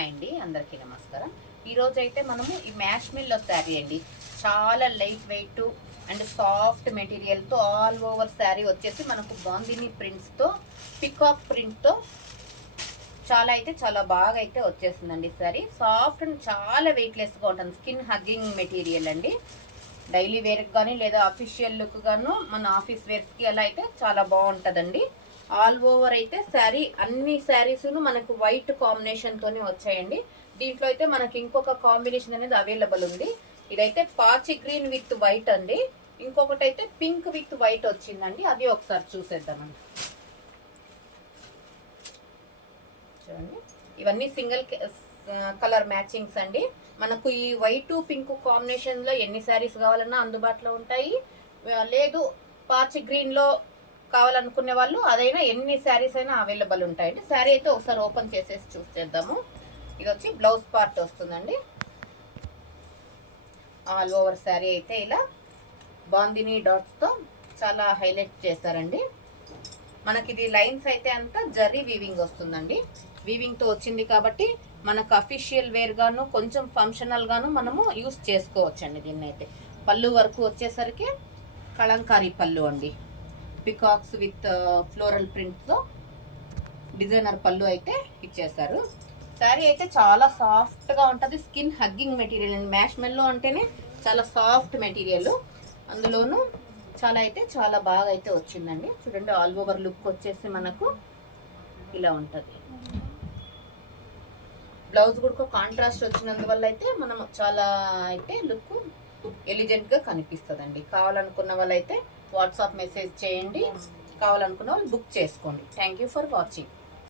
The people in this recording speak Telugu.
హాయ్ అండి, అందరికీ నమస్కారం. ఈరోజు అయితే మనము ఈ మ్యాష్ మిల్లో శారీ అండి, చాలా లైట్ వెయిట్ అండ్ సాఫ్ట్ మెటీరియల్తో ఆల్ ఓవర్ శారీ వచ్చేసి మనకు బాందిని ప్రింట్స్తో పికాక్ ప్రింట్తో చాలా బాగా అయితే వచ్చేసిందండి. శారీ సాఫ్ట్ అండ్ చాలా వెయిట్లెస్గా ఉంటుంది. స్కిన్ హగ్గింగ్ మెటీరియల్ అండి. డైలీ వేర్కి కానీ లేదా అఫీషియల్ లుక్ గాను మన ఆఫీస్ వేర్స్కి అలా అయితే చాలా బాగుంటుందండి. ఆల్ ఓవర్ అయితే శారీ అన్ని శారీస్ను మనకు వైట్ కాంబినేషన్తోనే వచ్చాయండి. దీంట్లో అయితే మనకి ఇంకొక కాంబినేషన్ అనేది అవైలబుల్ ఉంది. ఇదైతే పాచి గ్రీన్ విత్ వైట్ అండి. ఇంకొకటి అయితే పింక్ విత్ వైట్ వచ్చిందండి. అది ఒకసారి చూసేద్దామండి. చూడండి, ఇవన్నీ సింగిల్ కలర్ మ్యాచింగ్స్ అండి. మనకు ఈ వైట్ పింక్ కాంబినేషన్లో ఎన్ని శారీస్ కావాలన్నా అందుబాటులో ఉంటాయి. లేదు పాచి గ్రీన్లో కావాలనుకునే వాళ్ళు అదైనా ఎన్ని శారీస్ అయినా అవైలబుల్ ఉంటాయండి. శారీ అయితే ఒకసారి ఓపెన్ చేసేసి చూసేద్దాము. ఇది వచ్చి బ్లౌజ్ పార్ట్ వస్తుందండి. ఆల్ ఓవర్ శారీ అయితే ఇలా బాందిని డాట్స్తో చాలా హైలైట్ చేశారండి. మనకి ఇది లైన్స్ అయితే అంతా జరీ వీవింగ్ వస్తుందండి. వీవింగ్తో వచ్చింది కాబట్టి మనకు అఫీషియల్ వేర్ గాను కొంచెం ఫంక్షనల్ గాను మనము యూస్ చేసుకోవచ్చండి. దీన్ని అయితే పళ్ళు వరకు వచ్చేసరికి కలంకారీ పళ్ళు అండి. పికాక్స్ విత్ ఫ్లోరల్ ప్రింట్తో డిజైనర్ పళ్ళు అయితే ఇచ్చేసారు. శారీ అయితే చాలా సాఫ్ట్గా ఉంటుంది. స్కిన్ హగ్గింగ్ మెటీరియల్ అండి. మ్యాష్ మెల్లో అంటేనే చాలా సాఫ్ట్ మెటీరియల్, అందులోనూ చాలా బాగా అయితే వచ్చిందండి. చూడండి, ఆల్ ఓవర్ లుక్ వచ్చేసి మనకు ఇలా ఉంటుంది. బ్లౌజ్ కూడా కాంట్రాస్ట్ వచ్చినందువల్ల అయితే మనం చాలా అయితే లుక్ ఎలిజెంట్గా కనిపిస్తుందండి. కావాలనుకున్న వాళ్ళైతే వాట్సాప్ మెసేజ్ చేయండి. కావాలనుకున్న వాళ్ళు బుక్ చేసుకోండి. Thank you for watching.